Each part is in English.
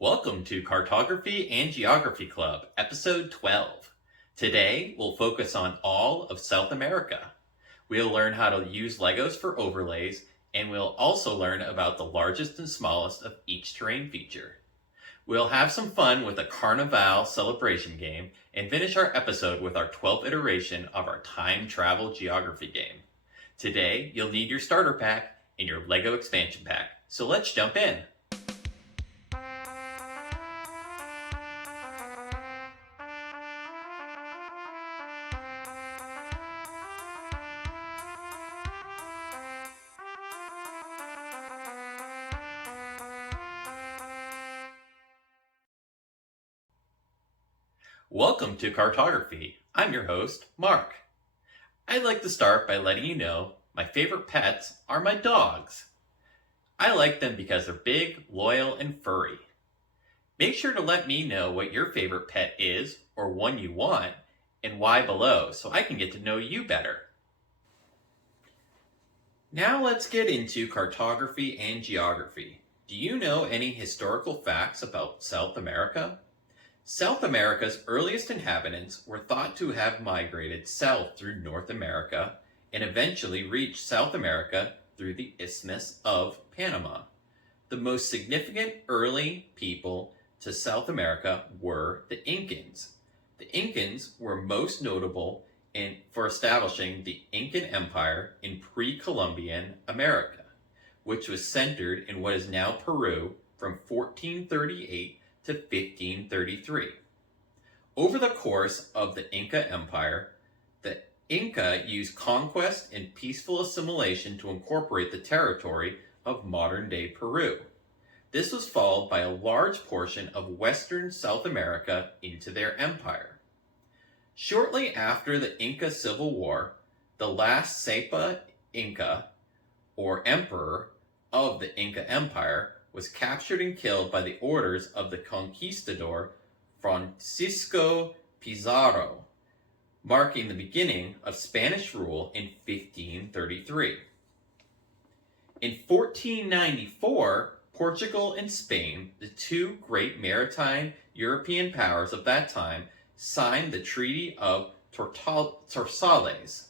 Welcome to Cartography and Geography Club, Episode 12. Today, we'll focus on all of South America. We'll learn how to use Legos for overlays, and we'll also learn about the largest and smallest of each terrain feature. We'll have some fun with a Carnival celebration game, and finish our episode with our 12th iteration of our time travel geography game. Today, you'll need your starter pack and your Lego expansion pack, so let's jump in. Welcome to Cartography. I'm your host, Mark. I'd like to start by letting you know my favorite pets are my dogs. I like them because they're big, loyal, and furry. Make sure to let me know what your favorite pet is or one you want and why below so I can get to know you better. Now let's get into cartography and geography. Do you know any historical facts about South America? South America's earliest inhabitants were thought to have migrated south through North America and eventually reached South America through the Isthmus of Panama. The most significant early people to South America were the Incans. The Incans were most notable for establishing the Incan Empire in pre-Columbian America, which was centered in what is now Peru from 1438 to 1533. Over the course of the Inca Empire, the Inca used conquest and peaceful assimilation to incorporate the territory of modern-day Peru. This was followed by a large portion of western South America into their empire. Shortly after the Inca Civil War, the last Sapa Inca, or emperor, of the Inca Empire was captured and killed by the orders of the conquistador Francisco Pizarro, marking the beginning of Spanish rule in 1533. In 1494, Portugal and Spain, the two great maritime European powers of that time, signed the Treaty of Tordesillas,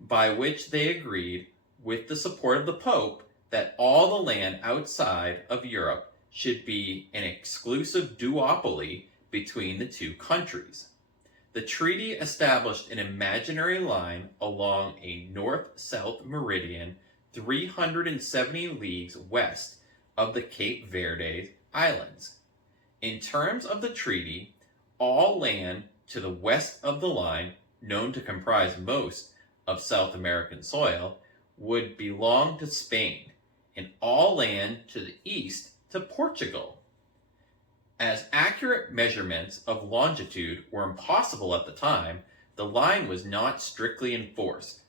by which they agreed, with the support of the Pope, that all the land outside of Europe should be an exclusive duopoly between the two countries. The treaty established an imaginary line along a north-south meridian 370 leagues west of the Cape Verde Islands. In terms of the treaty, all land to the west of the line, known to comprise most of South American soil, would belong to Spain, and all land to the east to Portugal. As accurate measurements of longitude were impossible at the time, the line was not strictly enforced,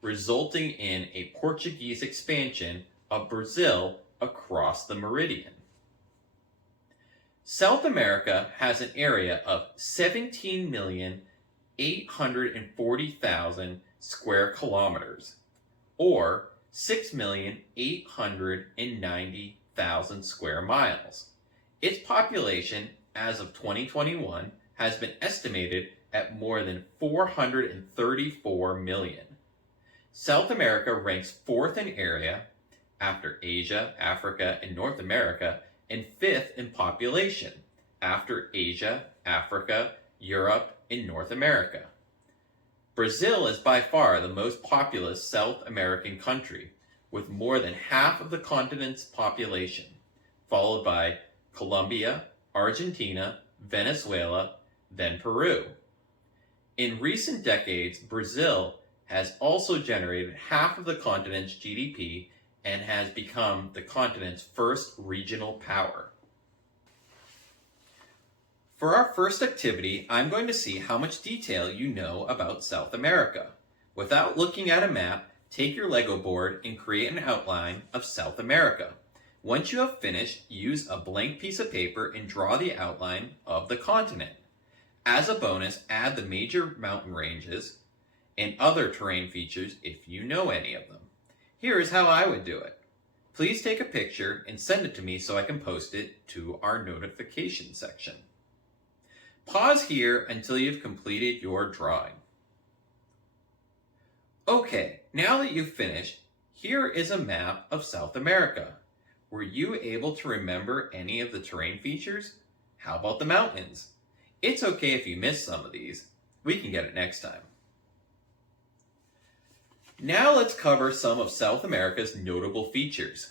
resulting in a Portuguese expansion of Brazil across the meridian. South America has an area of 17,840,000 square kilometers, or 6,890,000 square miles. Its population, as of 2021, has been estimated at more than 434 million. South America ranks fourth in area, after Asia, Africa, and North America, and fifth in population, after Asia, Africa, Europe, and North America. Brazil is by far the most populous South American country, with more than half of the continent's population, followed by Colombia, Argentina, Venezuela, then Peru. In recent decades, Brazil has also generated half of the continent's GDP and has become the continent's first regional power. For our first activity, I'm going to see how much detail you know about South America. Without looking at a map, take your Lego board and create an outline of South America. Once you have finished, use a blank piece of paper and draw the outline of the continent. As a bonus, add the major mountain ranges and other terrain features if you know any of them. Here is how I would do it. Please take a picture and send it to me so I can post it to our notification section. Pause here until you've completed your drawing. Okay, now that you've finished, here is a map of South America. Were you able to remember any of the terrain features? How about the mountains? It's okay if you missed some of these. We can get it next time. Now let's cover some of South America's notable features.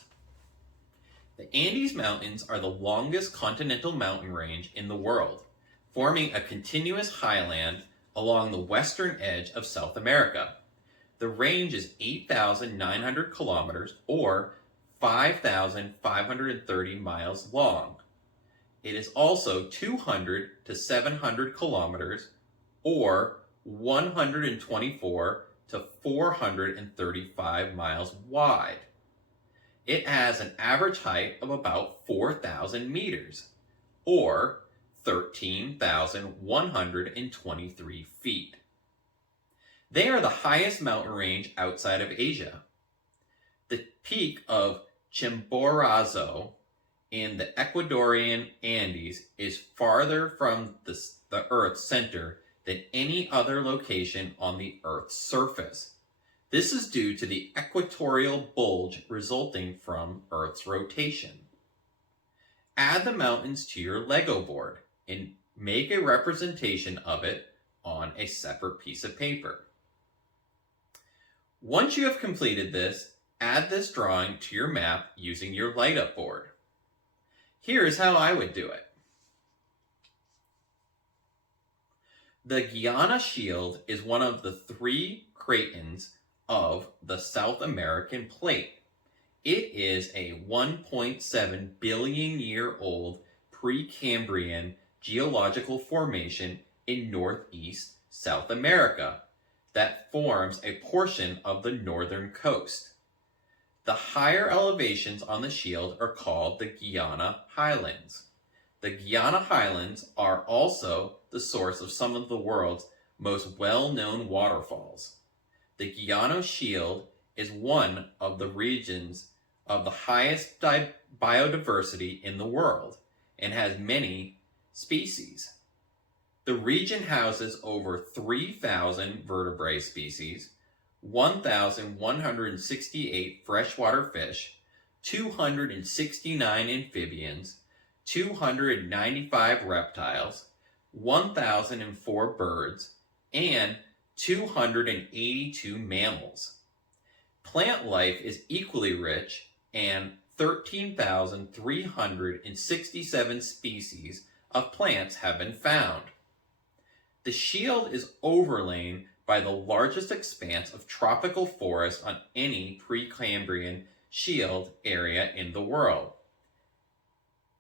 The Andes Mountains are the longest continental mountain range in the world, forming a continuous highland along the western edge of South America. The range is 8,900 kilometers or 5,530 miles long. It is also 200 to 700 kilometers or 124 to 435 miles wide. It has an average height of about 4,000 meters or 13,123 feet. They are the highest mountain range outside of Asia. The peak of Chimborazo in the Ecuadorian Andes is farther from the Earth's center than any other location on the Earth's surface. This is due to the equatorial bulge resulting from Earth's rotation. Add the mountains to your Lego board and make a representation of it on a separate piece of paper. Once you have completed this, add this drawing to your map using your light-up board. Here is how I would do it. The Guiana Shield is one of the 3 cratons of the South American plate. It is a 1.7 billion year old Precambrian geological formation in northeast South America that forms a portion of the northern coast. The higher elevations on the shield are called the Guiana Highlands. The Guiana Highlands are also the source of some of the world's most well-known waterfalls. The Guiana Shield is one of the regions of the highest biodiversity in the world and has many species. The region houses over 3,000 vertebrate species, 1,168 freshwater fish, 269 amphibians, 295 reptiles, 1,004 birds, and 282 mammals. Plant life is equally rich, and 13,367 species of plants have been found. The shield is overlain by the largest expanse of tropical forest on any Precambrian shield area in the world.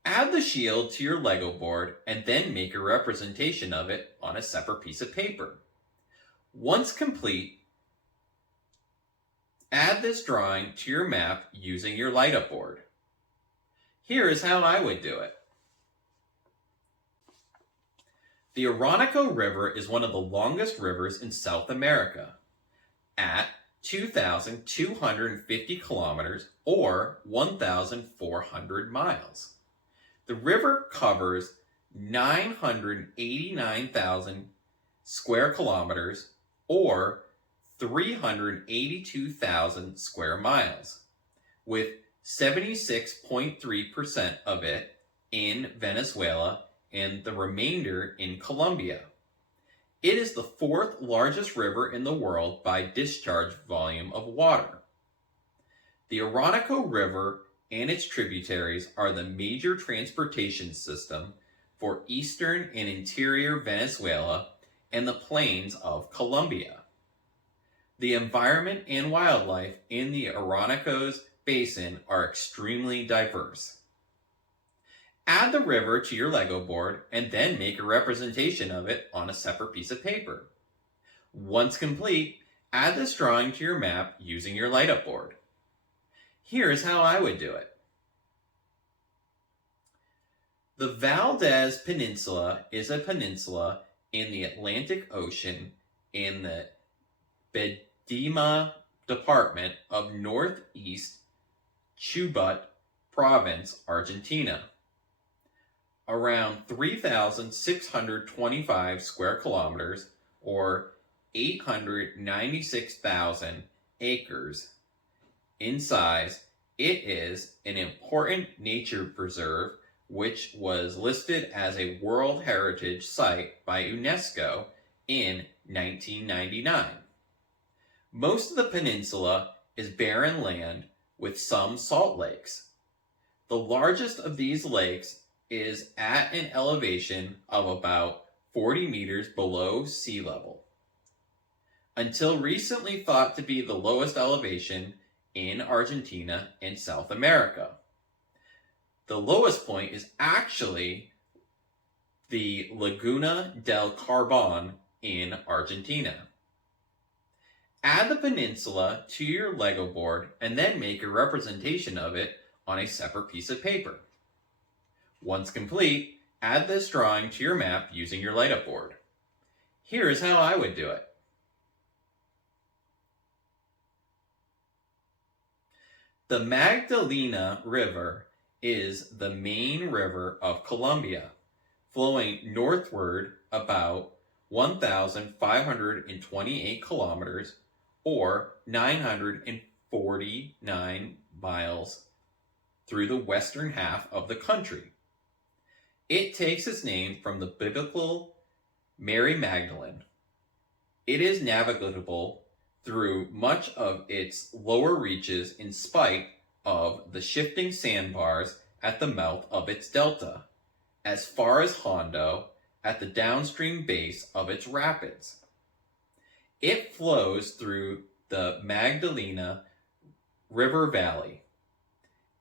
Add the shield to your Lego board and then make a representation of it on a separate piece of paper. Once complete, add this drawing to your map using your light-up board. Here is how I would do it. The Orinoco River is one of the longest rivers in South America at 2,250 kilometers or 1,400 miles. The river covers 989,000 square kilometers or 382,000 square miles, with 76.3% of it in Venezuela and the remainder in Colombia. It is the 4th largest river in the world by discharge volume of water. The Orinoco River and its tributaries are the major transportation system for eastern and interior Venezuela and the plains of Colombia. The environment and wildlife in the Orinoco's basin are extremely diverse. Add the river to your Lego board and then make a representation of it on a separate piece of paper. Once complete, add this drawing to your map using your light-up board. Here's how I would do it. The Valdez Peninsula is a peninsula in the Atlantic Ocean in the Bedima Department of Northeast Chubut Province, Argentina. Around 3,625 square kilometers, or 896,000 acres in size, it is an important nature preserve which was listed as a World Heritage Site by UNESCO in 1999. Most of the peninsula is barren land with some salt lakes. The largest of these lakes is at an elevation of about 40 meters below sea level. Until recently thought to be the lowest elevation in Argentina and South America. The lowest point is actually the Laguna del Carbon in Argentina. Add the peninsula to your Lego board and then make a representation of it on a separate piece of paper. Once complete, add this drawing to your map using your light-up board. Here is how I would do it. The Magdalena River is the main river of Colombia, flowing northward about 1,528 kilometers or 949 miles through the western half of the country. It takes its name from the biblical Mary Magdalene. It is navigable through much of its lower reaches in spite of the shifting sandbars at the mouth of its delta, as far as Hondo at the downstream base of its rapids. It flows through the Magdalena River Valley.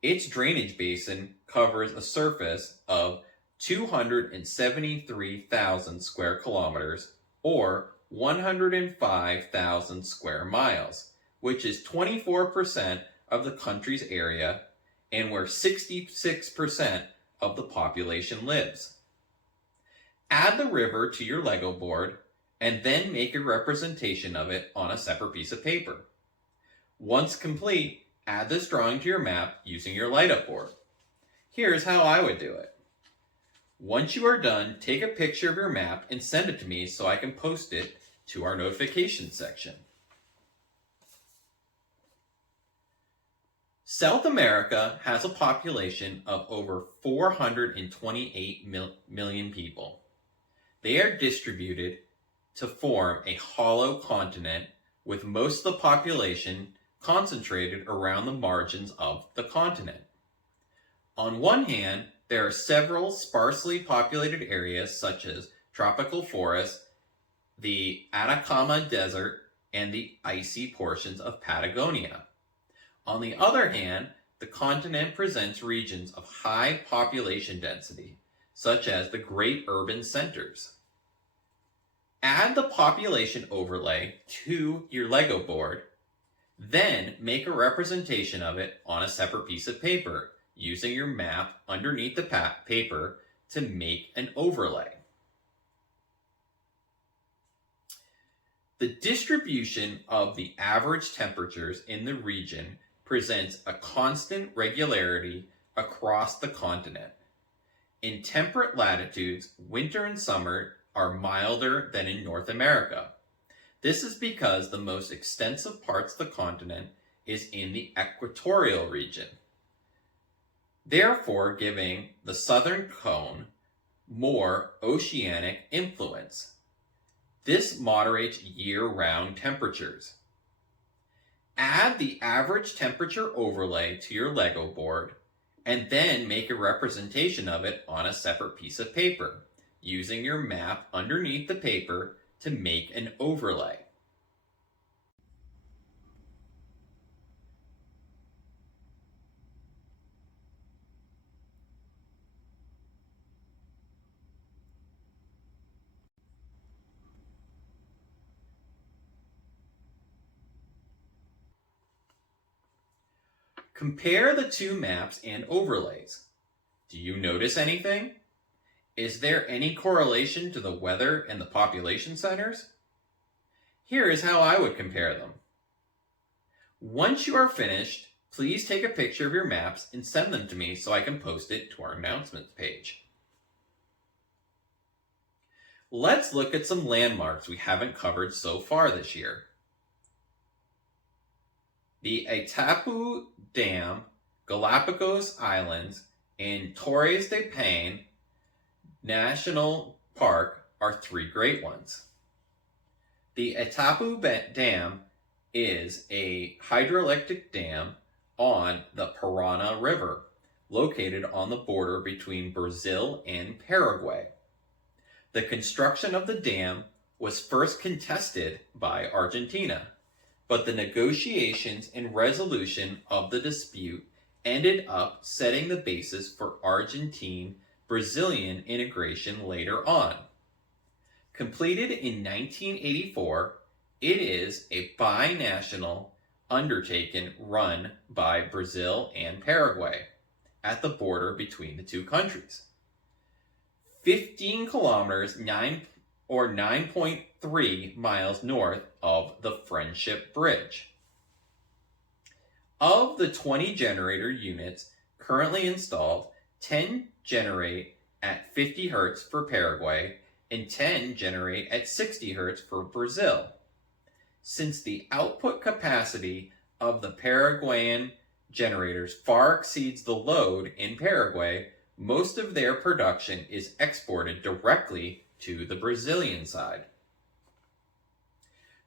Its drainage basin covers a surface of 273,000 square kilometers or 105,000 square miles, which is 24% of the country's area and where 66% of the population lives. Add the river to your Lego board and then make a representation of it on a separate piece of paper. Once complete, add this drawing to your map using your light-up board. Here's how I would do it. Once you are done, take a picture of your map and send it to me so I can post it to our notifications section. South America has a population of over 428 million people. They are distributed to form a hollow continent with most of the population concentrated around the margins of the continent. On one hand, there are several sparsely populated areas such as tropical forests, the Atacama Desert, and the icy portions of Patagonia. On the other hand, the continent presents regions of high population density, such as the great urban centers. Add the population overlay to your Lego board, then make a representation of it on a separate piece of paper, using your map underneath the paper to make an overlay. The distribution of the average temperatures in the region presents a constant regularity across the continent. In temperate latitudes, winter and summer are milder than in North America. This is because the most extensive parts of the continent is in the equatorial region, therefore giving the southern cone more oceanic influence. This moderates year-round temperatures. Add the average temperature overlay to your Lego board and then make a representation of it on a separate piece of paper, using your map underneath the paper to make an overlay. Compare the two maps and overlays. Do you notice anything? Is there any correlation to the weather and the population centers? Here is how I would compare them. Once you are finished, Please take a picture of your maps and send them to me so I can post it to our announcements page. Let's look at some landmarks we haven't covered so far this year. The Itapu Dam, Galapagos Islands, and Torres de Paine National Park are three great ones. The Itapu Dam is a hydroelectric dam on the Parana River, located on the border between Brazil and Paraguay. The construction of the dam was first contested by Argentina, but the negotiations and resolution of the dispute ended up setting the basis for Argentine-Brazilian integration later on. Completed in 1984, it is a binational undertaking run by Brazil and Paraguay at the border between the two countries. 15 kilometers, 9.3 miles north of the Friendship Bridge. Of the 20 generator units currently installed, 10 generate at 50 Hz for Paraguay and 10 generate at 60 Hz for Brazil. Since the output capacity of the Paraguayan generators far exceeds the load in Paraguay, most of their production is exported directly to the Brazilian side.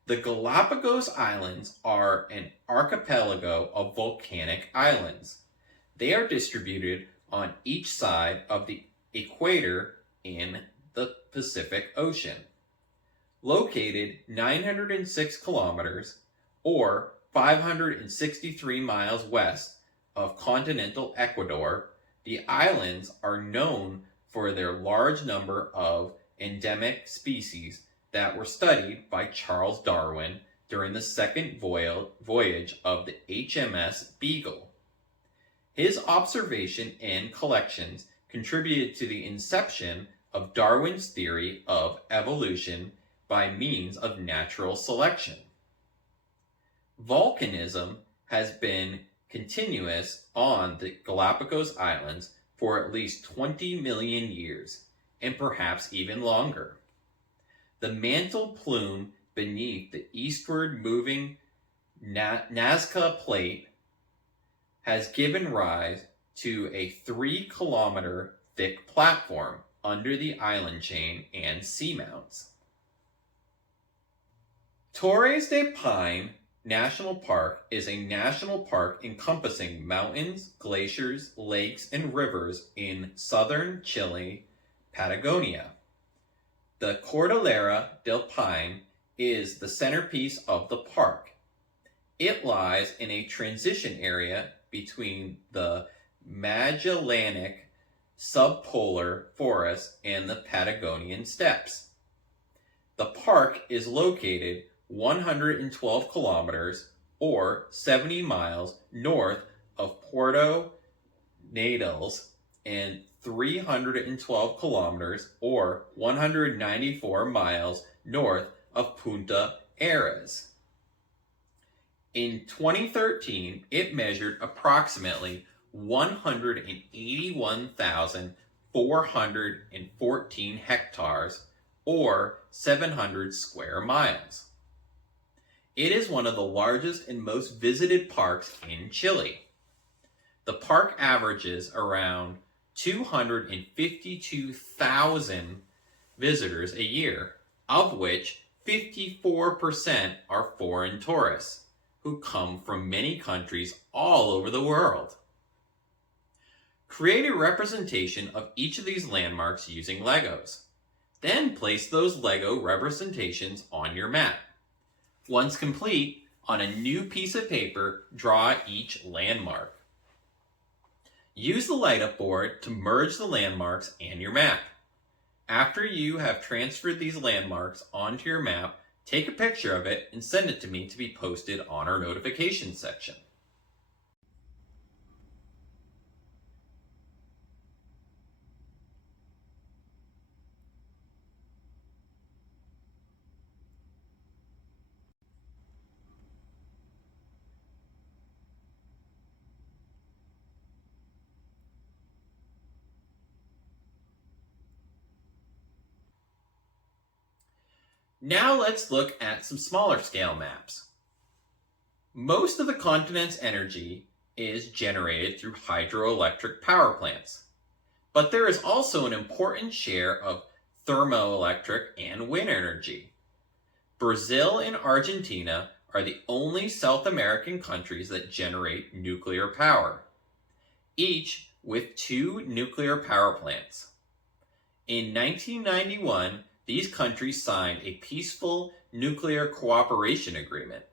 The Galapagos Islands are an archipelago of volcanic islands. They are distributed on each side of the equator in the Pacific Ocean. Located 906 kilometers or 563 miles west of continental Ecuador, the islands are known for their large number of endemic species that were studied by Charles Darwin during the second voyage of the HMS Beagle. His observation and collections contributed to the inception of Darwin's theory of evolution by means of natural selection. Volcanism has been continuous on the Galapagos Islands for at least 20 million years, and perhaps even longer. The mantle plume beneath the eastward moving Nazca Plate has given rise to a 3-kilometer thick platform under the island chain and seamounts. Torres de Paine National Park is a national park encompassing mountains, glaciers, lakes, and rivers in southern Chile, Patagonia. The Cordillera del Paine is the centerpiece of the park. It lies in a transition area between the Magellanic subpolar forest and the Patagonian steppes. The park is located 112 kilometers or 70 miles north of Puerto Natales and 312 kilometers or 194 miles north of Punta Arenas. In 2013, it measured approximately 181,414 hectares or 700 square miles. It is one of the largest and most visited parks in Chile. The park averages around 252,000 visitors a year, of which 54% are foreign tourists who come from many countries all over the world. Create a representation of each of these landmarks using Legos. Then place those Lego representations on your map. Once complete, on a new piece of paper, draw each landmark. Use the light-up board to merge the landmarks and your map. After you have transferred these landmarks onto your map, take a picture of it and send it to me to be posted on our notifications section. Now let's look at some smaller scale maps. Most of the continent's energy is generated through hydroelectric power plants, but there is also an important share of thermoelectric and wind energy. Brazil and Argentina are the only South American countries that generate nuclear power, each with 2 nuclear power plants. In 1991, these countries signed a peaceful nuclear cooperation agreement.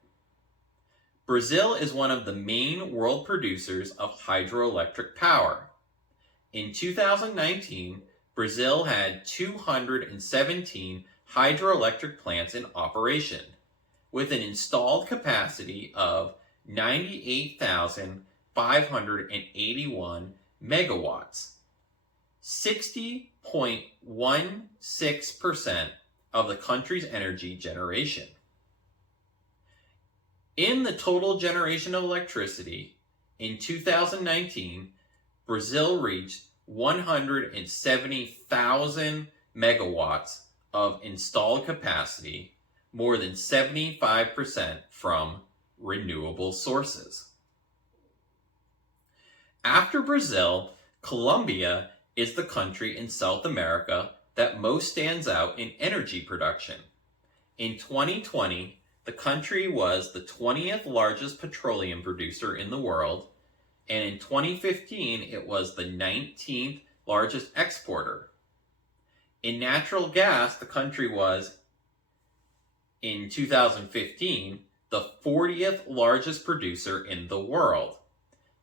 Brazil is one of the main world producers of hydroelectric power. In 2019, Brazil had 217 hydroelectric plants in operation, with an installed capacity of 98,581 megawatts. 60.16% of the country's energy generation. In the total generation of electricity, in 2019, Brazil reached 170,000 megawatts of installed capacity, more than 75% from renewable sources. After Brazil, Colombia is the country in South America that most stands out in energy production. In 2020, the country was the 20th largest petroleum producer in the world, and in 2015 it was the 19th largest exporter. In natural gas, the country was, in 2015, the 40th largest producer in the world.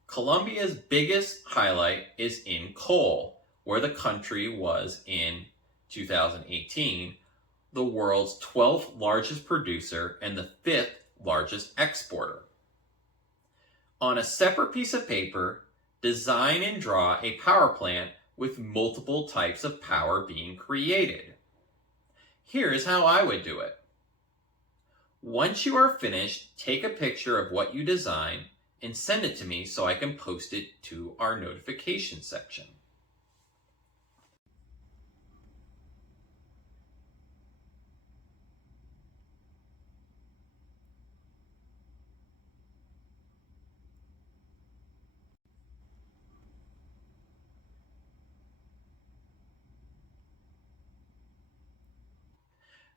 Colombia's biggest highlight is in coal, where the country was, in 2018, the world's 12th largest producer and the 5th largest exporter. On a separate piece of paper, design and draw a power plant with multiple types of power being created. Here's how I would do it. Once you are finished, take a picture of what you design and send it to me so I can post it to our notification section.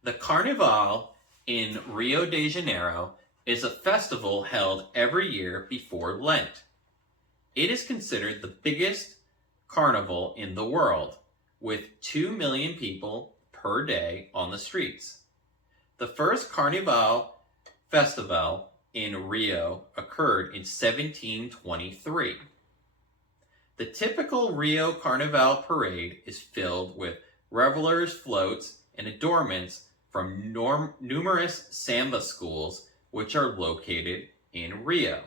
The Carnival in Rio de Janeiro is a festival held every year before Lent. It is considered the biggest carnival in the world, with 2 million people per day on the streets. The first Carnival festival in Rio occurred in 1723. The typical Rio Carnival parade is filled with revelers, floats, and adornments from numerous samba schools which are located in Rio.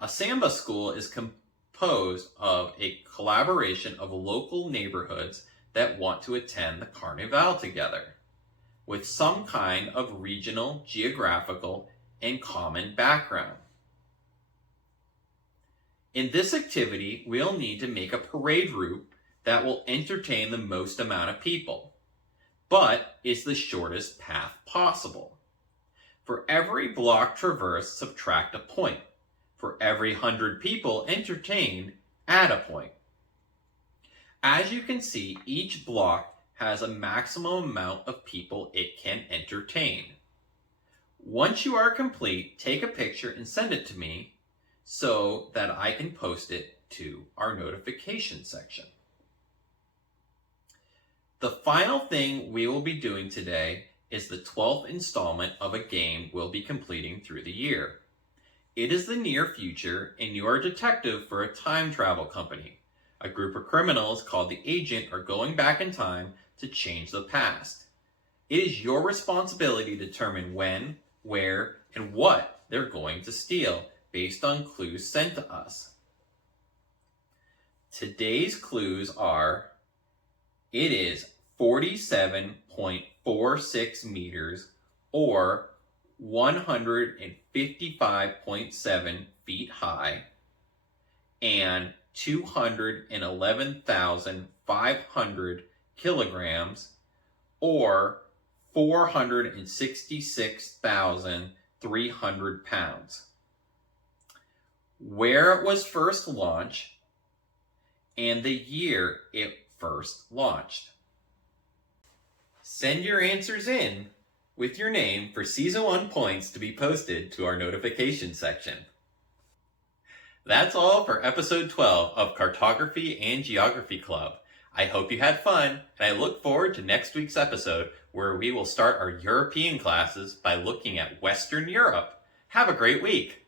A samba school is composed of a collaboration of local neighborhoods that want to attend the Carnival together, with some kind of regional, geographical, and common background. In this activity, we'll need to make a parade route that will entertain the most amount of people, but is the shortest path possible. For every block traversed, subtract a point. For every 100 people entertained, add a point. As you can see, each block has a maximum amount of people it can entertain. Once you are complete, take a picture and send it to me so that I can post it to our notification section. The final thing we will be doing today is the 12th installment of a game we'll be completing through the year. It is the near future, and you are a detective for a time travel company. A group of criminals called the Agent are going back in time to change the past. It is your responsibility to determine when, where, and what they're going to steal based on clues sent to us. Today's clues are: it is 47.46 meters or 155.7 feet high and 211,500 kilograms or 466,300 pounds. Where it was first launched, and the year it first launched. Send your answers in with your name for Season 1 points to be posted to our notification section. That's all for episode 12 of Cartography and Geography Club. I hope you had fun, and I look forward to next week's episode where we will start our European classes by looking at Western Europe. Have a great week!